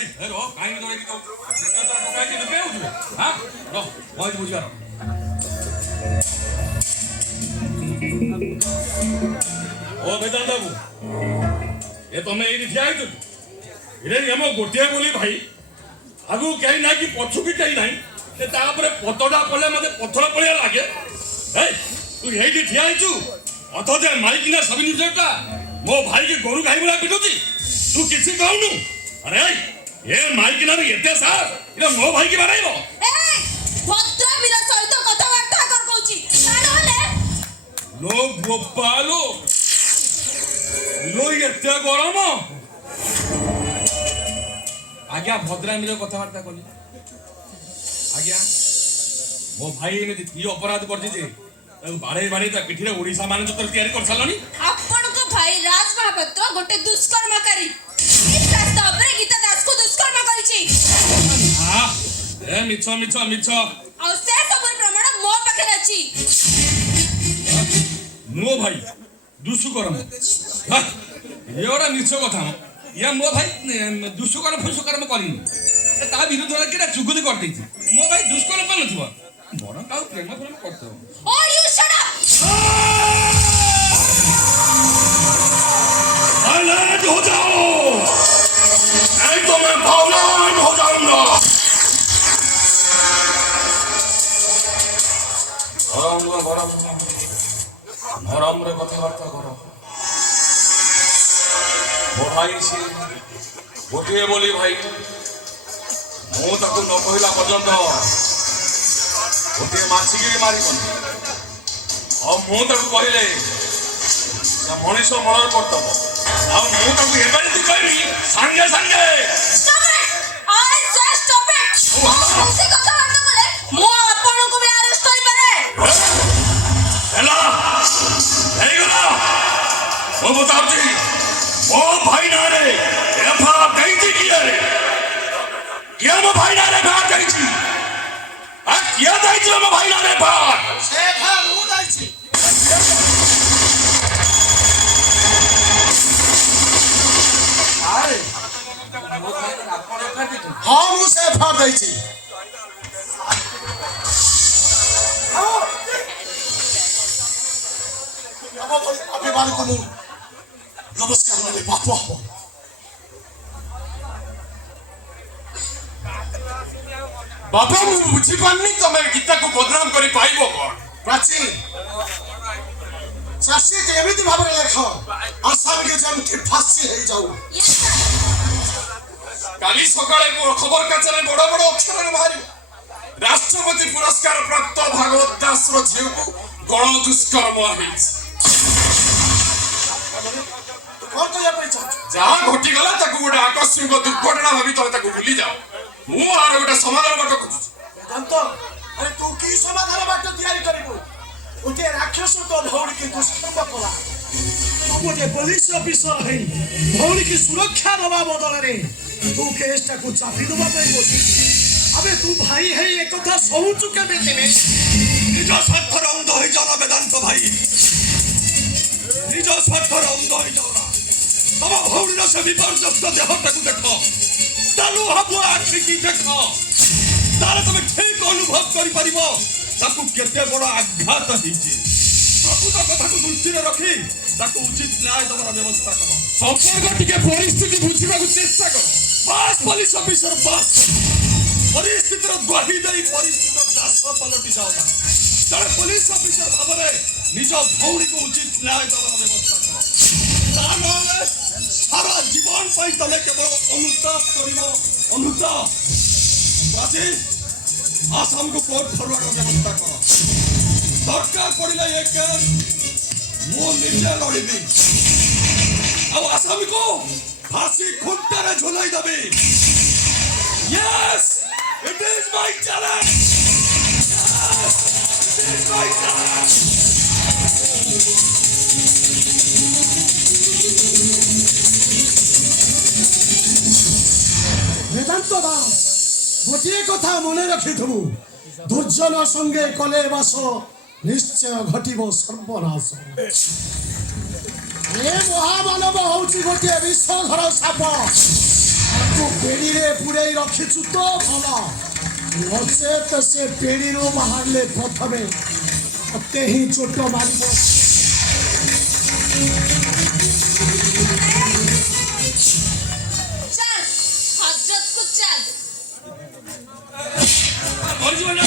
भाई रो काई दौड़े की तो काई के पे उठे हां रो बहुत बुझा ओ बेटा बाबू ये तो मैं एडी ठिया तो इरे हम गोटिया बोली भाई आगु कहीं ना कि पछु की कहीं नहीं ते तापर पतडा पले मते पथर पळिया लागे ए तू हेडी ठिया छु अथो जे माइक ना सबिन जेटा मो भाई के गोरु गाई बुला पिटुची तू किसी कहनु अरे ये माइक ना एते सार इरे मो भाई के बनाइबो ए भद्र मीरा सहित कथावार्ता कर कहूची तानले लो गोपालो लो एते गरम आज्ञा भद्रा मीरा कथावार्ता कली आज्ञा मो भाई एमती की अपराध करछि जे बाड़े बाड़े ता पिठिरे ओडिसा मान तो तैयारी कर सालनी आपण को भाई राज महापात्र गोटे दुष्कर्मकारी इस रास्ता पर गीता दास को दुष्कर्म करिछि हां ए मिछ मिछ मिछ और से सब प्रमाण मो पाखे अछि मो भाई दुष्कर्म हां एवडा मिछ कथा या मो भाई दुष्कर्म फुष्कर्म करिनी ता विरुद्ध रे केटा चुगली कर देछि मो भाई दुष्कर्म कर नथिबो बड़ काउ प्रेम प्रेम करतो ओ यू शट अप साइलेंट हो जाओ नहीं तो मैं भावनान हो जाऊंगा गरम रे कथाबार्ता करो मो भाई से गोटे बोली भाई मु ताको न कहला पर्यंत गोटे माछी मारिबनी और मु ताको कहले मनीष मर्डर करदब आ मु ताको एमएलटी कहली संगे संगे स्टॉप इट आई से स्टॉप इट ऐसे कथावार्ता बोले मो आपण को भी अरेस्ट करि पारे हेला हे गला वो बताओ ओ भाई ना रे एफा गई थी किए क्या मो भाई ना रे बात गई थी आ क्या गई थी मो भाई ना रे बात शेखा मु गई थी अरे हाँ मु शेखा गई थी अभी बारे को नमस्कार मेरे बापू बाबा मु बुझी पानी तमे गीता को बदनाम करी पाइबो कोन प्राची चासी के एमिति भाबरे लेखो आसाम के जेमति फांसी हे जाऊ काली सकाळे को खबर काचरे बड़ बड़ अक्षर रे बाहरी राष्ट्रपति पुरस्कार प्राप्त भागवत दास रो झिउ को गण दुष्कर्म हेछि कौन तो या परिचय जहाँ घटी गला ताकू गोटे आकस्मिक दुर्घटना भावी तमे ताकू भूली जाओ मु आर गोटे समाधान बाट खोजु वेदांत अरे तू की समाधान बाट तैयारी करिबो ओते राक्षस तो भौरी के दुष्कर्म कला तू गोटे पुलिस ऑफिसर है भौरी की सुरक्षा दबा बदल रे तू केसटा को चापी दबा पे बोली अबे तू भाई है एक कथा सहु चुके बेटे में निज स्वार्थर अंध होई जाओ वेदांत भाई निज स्वार्थर अंध होई जाओ तम भौरीर से विपर्यस्त देहटा को देख तालु हबो आखि की देख तार तमे ठीक अनुभव करि परिबो ताकू केते बड़ आघात हिची प्रकृत कथा को दृष्टि रे रखी ताकू उचित न्याय दबर व्यवस्था करो संपर्क टिके परिस्थिति बुझिबा को चेष्टा करो बस पुलिस ऑफिसर बस परिस्थितिर द्वाही देई परिस्थितिर दास पलटि जाओ ना जड़े पुलिस ऑफिसर भाबरे निज भौरी को उचित न्याय दबर व्यवस्था करो तानले सारा जीवन पाई तले केवल अनुताप करिनो अनुताप बाजी आसाम को कोर्ट फॉरवर्ड व्यवस्था करो दरकार पड़िला एक मो निजे लड़िबी अब आसाम को फांसी खुंटा रे झुलाई दबी yes it is my challenge yes it is my challenge Vedant Das गोटे कथा मने रखिथबु दुर्जन संगे कले बास निश्चय घटिबो सर्वनाश ए महामानव होउची गोटे विश्वधर साप ତାକୁ ପେଡ଼ିରେ ପୁରେଇ ରଖିଛୁ ତ ଭଲ, ନଚେତ ସେ ପେଡ଼ିରୁ ବାହାରିଲେ ପ୍ରଥମେ ମତେ ହିଁ ଚୋଟ ମାରିବ। ଚାଲ ହଜରତକୁ ଚାଲ। ମରିଯିବ ନା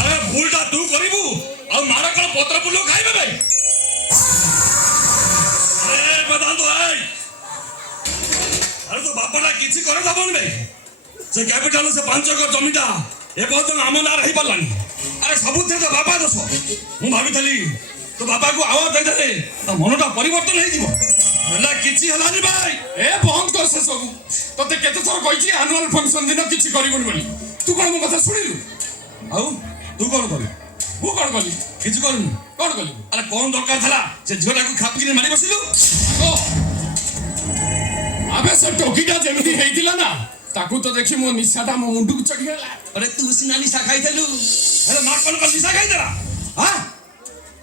আরে ভুলটা তু করিবু আর মারা কল পত্র পুলো খাইবে ভাই আরে বেদান্ত ভাই আরে তো বাপাটা কিছু করে দবনি ভাই সে ক্যাপিটাল সে 5 একর জমিটা এ পর্যন্ত ଆମ ନାଁ ରହି ପାରିଲାନି ଆରେ ସବୁଥିରେ ତ ବାପା ଦୋଷ ମୁଁ ଭାବିଥିଲି ତୋ ବାପାକୁ ଆୱାଜ ଦେଇଦେଲେ ତା ମନଟା ପରିବର୍ତ୍ତନ ହେଇଯିବ ହେଲେ କିଛି ହେଲାନି ଭାଇ ଏ ବନ୍ଦ କର ସେ ସବୁ। ତତେ କେତେ ଥର କହିଛି ଆନୁଆଲ ଫଙ୍କସନ ଦିନ କିଛି କରିବୁନି ବୋଲି, ତୁ କଣ ମୋ କଥା ଶୁଣିଲୁ? ଆଉ ତୁ କଣ କରିବୁ ମୁଁ କଣ କଲି? କିଛି କରିନୁ କଣ କଲି? ଆରେ କଣ ଦରକାର ଥିଲା ସେ ଝିଅଟାକୁ ଖାପିକିରି ମାରି ବସିଲୁ ଓ ଆବେ ସେ ଟୋକିଟା ଯେମିତି ହେଇଥିଲା ନା, ତାକୁ ତ ଦେଖି ମୋ ନିଶାଟା ମୋ ମୁଣ୍ଡକୁ ଚଢିଗଲା। ଆରେ ତୁ ସିନା ନିଶା ଖାଇଥିଲୁ ହେଲେ ମା କଣ ନିଶା ଖାଇଦେଲା ହଁ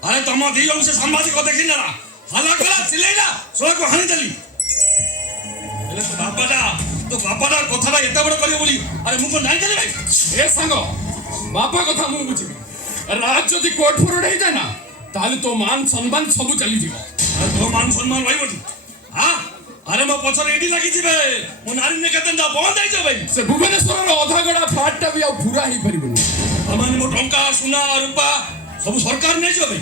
ଆରେ ତମ ଦି ଜଣ ସେ ସାମ୍ବାଦିକ ଦେଖିନେଲା ହାଲା କଲା ଚିଲେଇଲା ଶୋକୁ ହାଣିଦେଲି ହେଲେ ତୋ ବାପାଟା କଥାଟା ଏତେ ବଡ କରିବ ବୋଲି ଆରେ ମୁଁ କଣ ଜାଣିଥିଲି ଭାଇ ଏ ସାଙ୍ଗ, ବାପା କଥା ମୁଁ ବୁଝିବି। ରାଜ ଯଦି କୋର୍ଟ ଫୋରଡ ହେଇଯାଏ ନା, ତାହେଲେ ତୋ ମାନ ସମ୍ମାନ ସବୁ ଚାଲିଯିବ। ଆରେ ତୋ ମାନ ସମ୍ମାନ ରହିବନି ହଁ ଆରେ ମୋ ପଛରେ ଏଇଠି ଲାଗିଯିବେ ମୋ ନାରୀ ନିକେତନଟା ବନ୍ଦ ହେଇଯିବ ଭାଇ ସେ ଭୁବନେଶ୍ୱରର ଅଧାଗଡା ଫ୍ଲାଟଟା ବି ଆଉ ପୁରା ହେଇପାରିବନି। ମାନେ ମୋ ଟଙ୍କା ସୁନା ରୂପା ସବୁ ସରକାର ନେଇଯିବ ଭାଇ